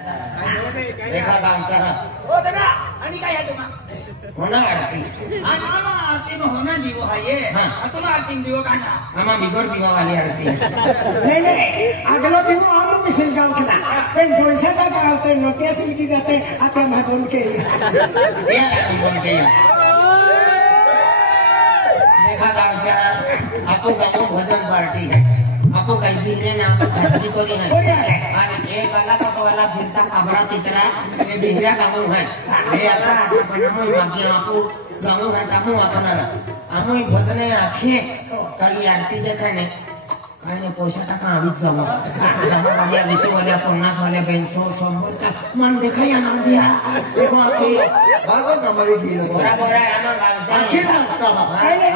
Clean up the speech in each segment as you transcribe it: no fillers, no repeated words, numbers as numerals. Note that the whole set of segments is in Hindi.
देखा गावचा हो दादा आणि काय आहे तुम्हा होना आरती आणि मामा आरती में होना दिवो है ये हाँ। तुम आरती में दिवो काना आमा बिगड़ दिवा वाली आरती नाही नाही अगलो दिवो आम्ही मिसल गाव केला पण पैशाचा गावते नोटीस लिखी जाते आता मैं बोल के या तुम बोल के देखा गावचा आपको गाँव भजन पार्टी है आपको कहीं भी लेना खर्ची को भी है और एक वाला फोटो वाला फिरता काबरा तितरा ये बिहरा गाँव है ये अपना पन्नामो मागिया आपको गाँव है कामो अपना आमो भजने आखे कली आरती देखा ने काय नाही पैसा टाका आधीच जाऊ 10 20 वाल्या 50 वाल्या 200 100 मन देखाया ना दिया देखो आपकी भागो कमरे की लोग बोरा बोरा आमा गावचा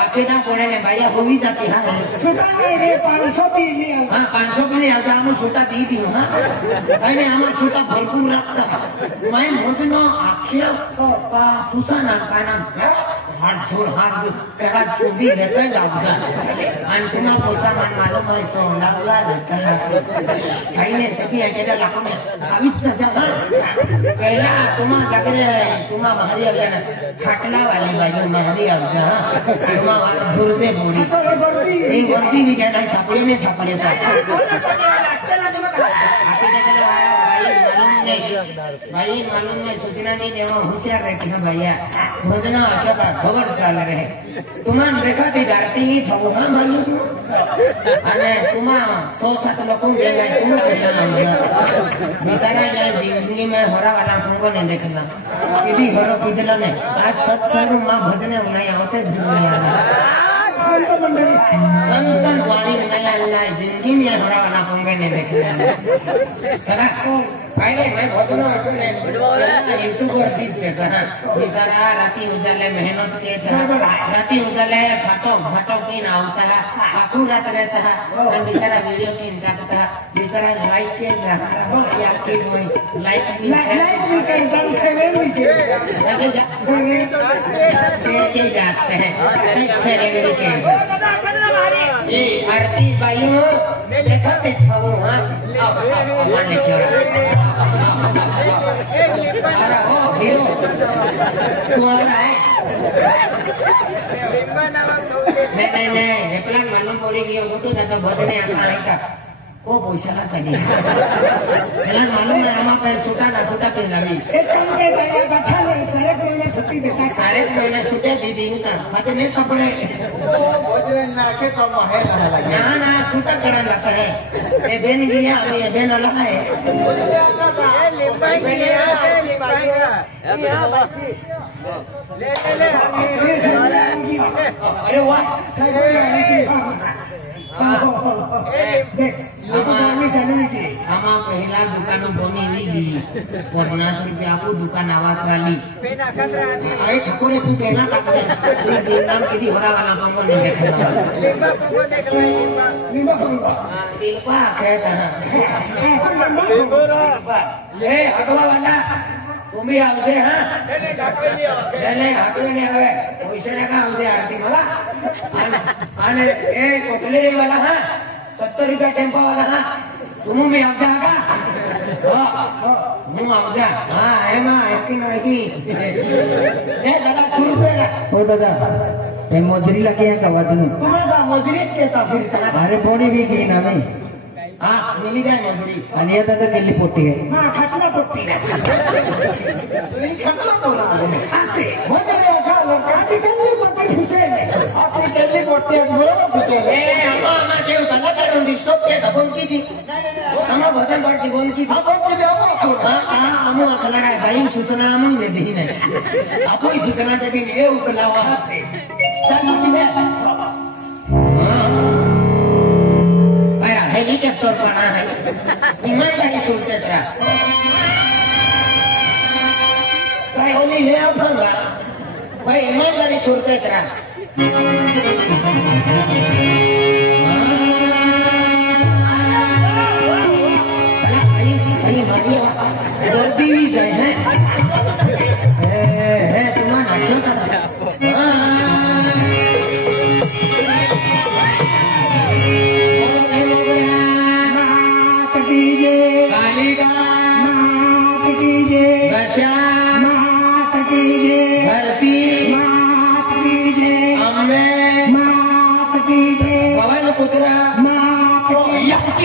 आखेदा कोणाने बाया होवी जाती हा सुटा नाही रे 500 ती हाँ 500 के लिए आता हमें छोटा दी थी हाँ अरे हमें छोटा भरपूर रखता मैं मुझे आखिर का फुसा नाम का नाम हाथ जोड़ पैसा चुभी रहता है गाँव अंतिम पैसा मान मालूम है चौला बोला रहता है कहीं नहीं तभी अकेला लाखों में अभी सजा पहला तुम्हारा जाकर तुम्हारा महरी आ गया ना खटला वाली बाजू महरी आ गया तुम्हारा झुरते बोली ये वर्दी भी क्या नहीं सापड़े में सापड़े था भाई मालूम नहीं सूचना नहीं देवा होशियार रहती है भैया भोजना अच्छा था खबर चल रहे तुम्हारा देखा थी डरती ही था वो हाँ भाई अरे तुम्हारा 100-7 लोगों देगा तुम पहला नंबर बेचारा जाए जिंदगी में हरा वाला तुमको नहीं देखना किसी घरों किधर ने आज सत्संग माँ भजने नहीं आते संतन वाणी नहीं आना जिंदगी में हरा वाला तुमको नहीं देखना पहले मैं भोजन यूट्यूब पर दीप देता है बेचारा राती उजाले मेहनत के राती उजाले फटो की ना होता है आखू रात रहता है और बेचारा वीडियो की डालता है बेचारा लाइक के या के लाइक भी के जाते हैं ये आरती भाइयों देखा थे वो हाँ अरे हो हीरो नहीं हेपला मालूम पड़ी गया तो जाता भजने आता है का को पैसा तरी चला मालूम है आमा पे छोटा ना छोटा के लगी एक काम के जाया बैठा नहीं सारे महीने छुट्टी देता है सारे महीने छुट्टी दी दी उता भजने कपड़े भोजने नाके तो महे ना लगे ना ना छोटा करन लगता है ये बेन गया ये बेन अलग है भोजने आपका था अरे वाह आमा पहिला दुकान बनी गेली 50 रुपया आपू दुकान आवाज वाली अरे ठकोरे तू पहला टाकते तू नाम किती होरा वाला पंगो नहीं देखना दिलपा कहता ये हकवा वाला तुम्ही आवते हाँ नहीं हाकले नहीं आवे पैसे ना का आवते आरती मला आने ए कोटलेरी वाला हाँ 70 रुपया टेम्पो वाला हाँ तुम में आवता का मुँह आवता हाँ है माँ एक ना की ए दादा 100 रुपया ओ दादा ये मजूरी लगे हैं का वजन तुम्हारा मजूरी के फिर अरे बॉडी भी की ना मैं हाँ मिली जाए मजूरी अनिया दादा केली पोटी है हाँ खटला पोटी ये खटला बोला भोजने आखा लोग काटी चलनी पोटी घुसे आपने केली पोटी है बरोबर घुसे ए अम्मा के उताला करूँ डिस्टर्ब के दबों की थी अम्मा भजन पार्टी बोल की आप बोल के आओ हाँ अम्मा अकला है भाई सूचना हम दे दी नहीं आपको ही सूचना दे दी ये उकला हुआ चल लुटी है आया हेलीकॉप्टर बना है ईमानदारी सुनते तेरा भाई होली ले आओ भंगा भाई ईमानदारी सुनते तेरा वर्दी भी गए हैं तुम्हारा डीजे कालीगा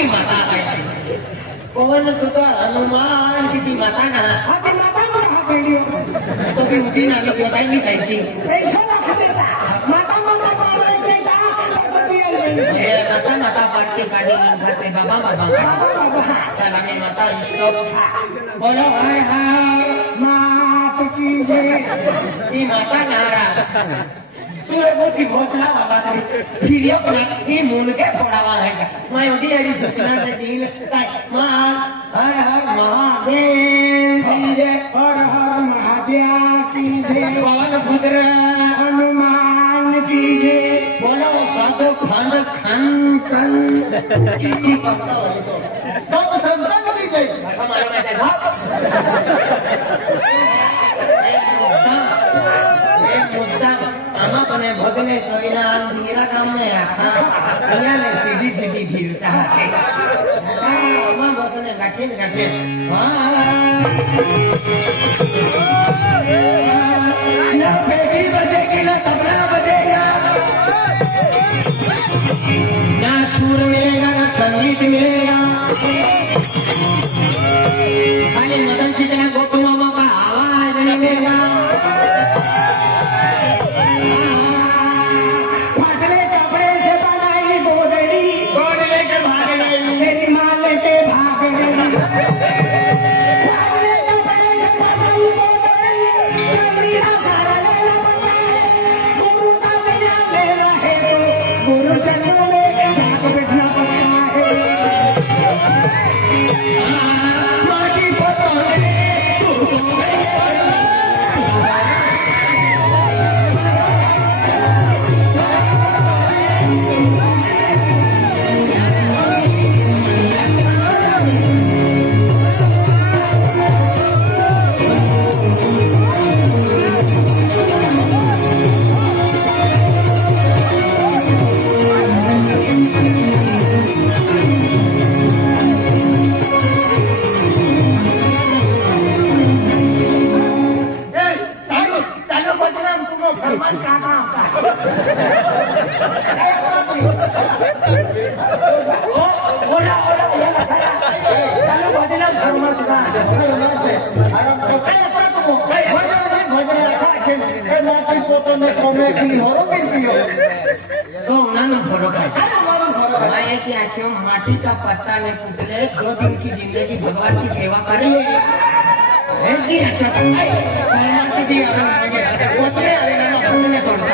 की माता काय पवन सुद्धा हनुमान किती माता ना हा ती माता मला हा पेंडिओ तो भी उठी ना की होता ही खायची पैसा लागते माता माता बोलायचे का म्हणजे माता माता पाठचे काढी खाते बाबा बाबा चला मी माता स्टॉप बोलो हाय हाय मात की जय ती माता नारा तू मोठी भोसला बाबा फिर अपना ती मुनके पडावा है का मैं उठी हरी सूचना देईल काय मान हर हर महादेव की जय हर हर महादेव की जय पवन पुत्र हनुमान की जय बोलो साधो खान खान कन किती भक्ता वाली तो सब संतान की जय भाषा मालूम है तेरा एक मुद्दा आमा बने भोजने चोइना अंधेरा काम में आखा यहाँ ने सीधी सीधी भीड़ता है आमा भोजने गठिन गठिन ना पेटी बजेगी ना तबला बजेगा ना सुर मिलेगा ना संगीत मिलेगा खाली मदन चितना गोपी मामा का आवाज मिलेगा फाटले कपड़े से बनाई गोदड़ी गोड़ लेके भाग गई तेरी माँ लेके भाग गई फाटले कपड़े से बनाई गोदड़ी मेरा सारा लेना पड़ता है गुरु का मेरा लेना है तो गुरु चरणों में जाकर बैठना पड़ता है माटी पतोले चालू बदनाम तुम फरमान का नाम का ओला ओला चालू बदनाम फरमान का तो नाम फरक है मैं की आंखों माटी का पत्ता ने पुतले 2 दिन की जिंदगी भगवान की सेवा कर रही है की आंखों सीधी पोतले तोड़ता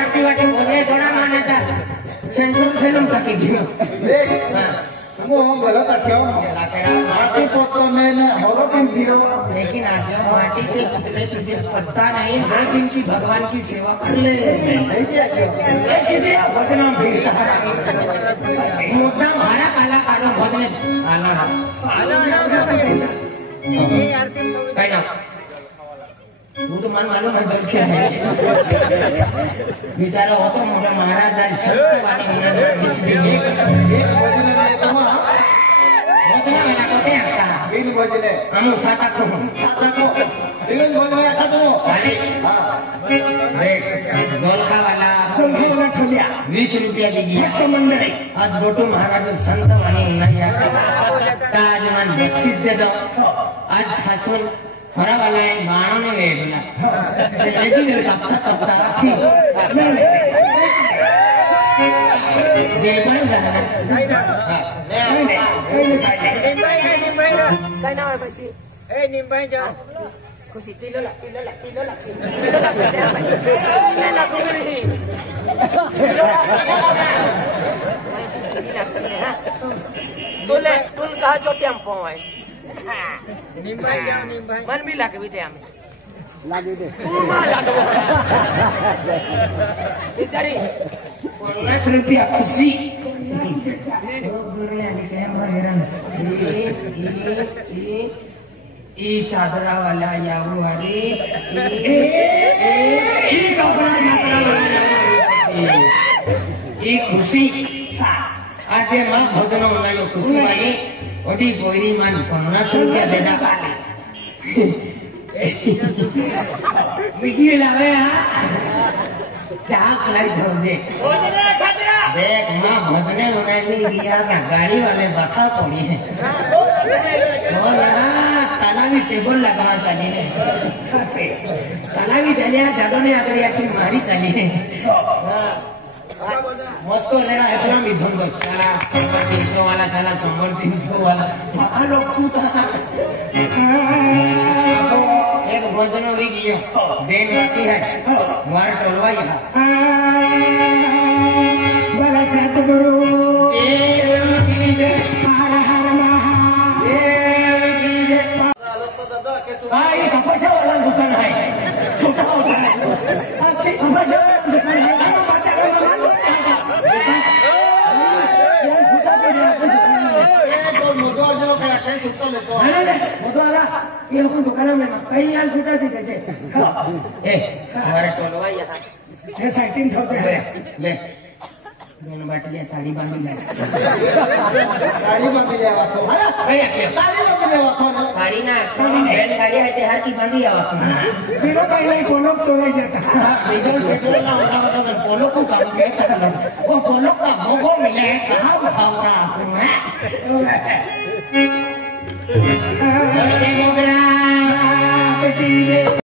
आरती वाटे भोजने थोड़ा माने था सेंट्रल फिल्म तकी दियो गलत क्यों माटी पोतो ने हरोपिन फिरो लेकिन आज माटी के पुतले तुझे पत्ता नहीं 2 दिन की भगवान की सेवा कर ले बदनाम मुद्दा हमारा काला काला भोजने काय ना वो तो मन मालूम है गलत क्या है बेचारा हो तो मोटा महाराज संत वाली एक भजने में तुम भोजना वाला कहते हैं का तीन भजने हम साता को तीन भजने आखा तुम अरे गोलका वाला संघाला ठेवल्या 20 रुपया दीजिए भक्त मंडळी आज गोटू महाराज संत वाणी नहीं आता आज मन बिस्किट दे दो आज फसून हरा वाला है बाणों ने वेगला लेकिन कपता कपता रखी दिल पर जाना काय नाव आहे पैसे ए निंबाई जा खुशी तिलोला तुले तुल कहा जो टेम्पो है निंबाई जाओ निंबाई मन भी लगे बीते हमें लागे दे बेचारी 50 रुपया खुशी चादरा वाला यावू वाली कपड़ा खुशी आज मां भोजन उन्हें खुशी भाई ओडी बोरी मान 50 रुपया दे दा वीडियो लावे हाँ चाह खिलाई छोड़ दे भोजन खतरा देख माँ भजने बनाई दिया था गाड़ी वाले बता पड़ी है वो लगा ताला भी टेबल लगवा चली है ताला भी चलिया जगह ने आकर यार मारी चली है मस्त लेना इतना भी धुंधो चला 300 वाला चला 300 वाला लोग एक भोजन भी किया देन बाकी है मार टोलवा यहाँ बड़ा सतगुरु हर हर ये कपड़े वाला दुकान है छोटा होता है ये लोग दुकान में कई यार छुटा दी देते हमारे टोलवा यहाँ 18,000 ले दोनों बाटलियां साड़ी बांधी ले गाड़ी में मिले आवा तो गाड़ी में मिले आवा तो साड़ी ना बैल गाड़ी है ते हर की बांधी आवा बिना पहले कोनो चोरा जाता डीजल पेट्रोल का मतलब पोलो को काम के वो पोलो का भोगो मिले कहाँ उठाऊंगा आपको